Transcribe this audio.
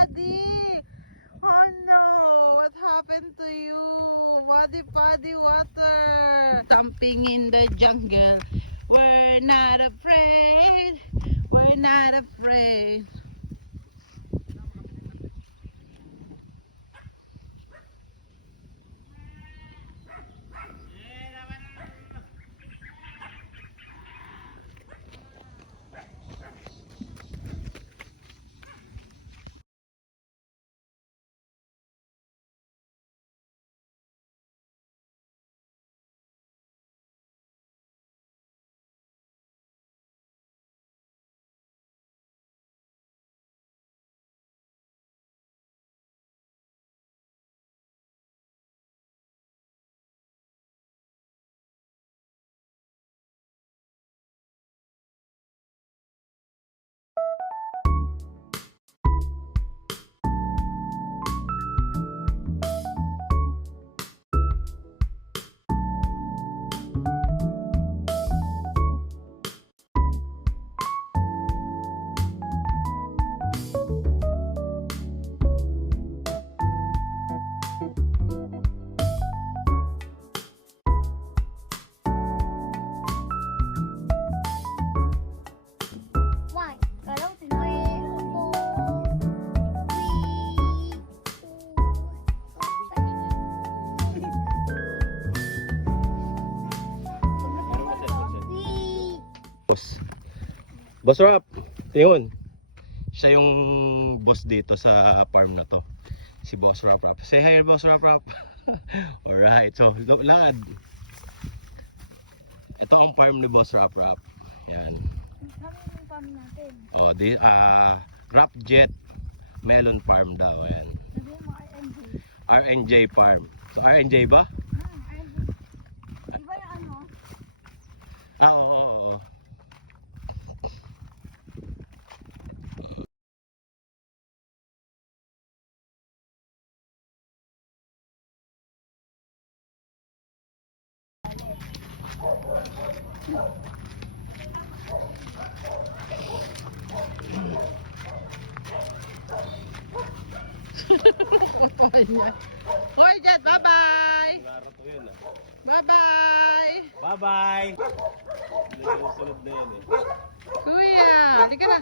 Buddy! Oh no! What happened to you? Buddy water! Stomping in the jungle. We're not afraid. We're not afraid. Boss Rap, yun. Siya yung boss dito sa farm na to. Si Boss Rap. Say hi, Boss Rap. Alright, so lakad. Ito ang farm ni Boss Rap. Yan. Ano yung farm natin? Oh, Rap Jet Melon Farm daw. Yan. Sabi mo RNJ. RNJ Farm. So RNJ ba? RNJ. Iba yung ano? Oo. Hoy, Jet, bye-bye! Bye-bye! Bye-bye! Sunod na yan eh. Kuya, halika na.